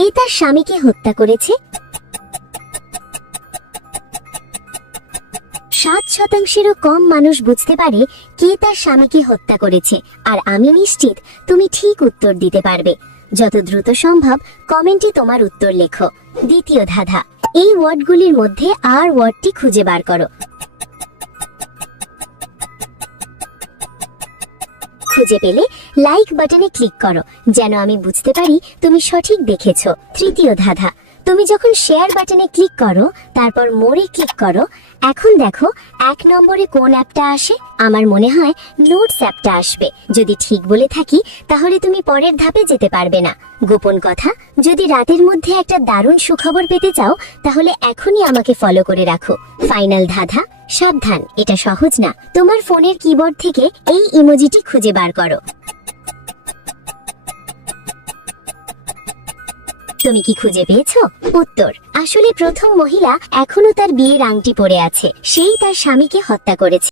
কে তার স্বামীকে হত্যা করেছে? 7%-এরও কম মানুষ বুঝতে পারে কে তার স্বামীকে হত্যা করেছে, আর আমি নিশ্চিত তুমি ঠিক উত্তর দিতে পারবে। যত দ্রুত সম্ভব কমেন্টে তোমার উত্তর লেখো। দ্বিতীয় ধাঁধা, এই ওয়ার্ডগুলির মধ্যে আর ওয়ার্ডটি খুঁজে বার করো। খুঁজে পেলে লাইক বাটনে ক্লিক করো, যেন আমি বুঝতে পারি তুমি সঠিক দেখেছো। তৃতীয় ধাঁধা, তুমি যখন শেয়ার বাটনে ক্লিক করো তারপর মোরে ক্লিক করো, এখন দেখো 1 নম্বরে কোন অ্যাপটা আসে? আমার মনে হয় নোটস অ্যাপটা আসবে। যদি ঠিক বলে থাকি তাহলে তুমি পরের ধাপে যেতে পারবে না। গোপন কথা, যদি রাতের মধ্যে একটা দারুণ সুখবর পেতে চাও তাহলে এখনই আমাকে ফলো করে রাখো। ফাইনাল ধাঁধা, সাবধান, এটা সহজ না। তোমার ফোনের কিবোর্ড থেকে এই ইমোজিটি খুঁজে বার করো। তুমি কি খুঁজে পেয়েছো? উত্তর, আসলে প্রথম মহিলা এখনো তার বিয়ের আংটি পরে আছে, সেই তার স্বামীকে হত্যা করেছে।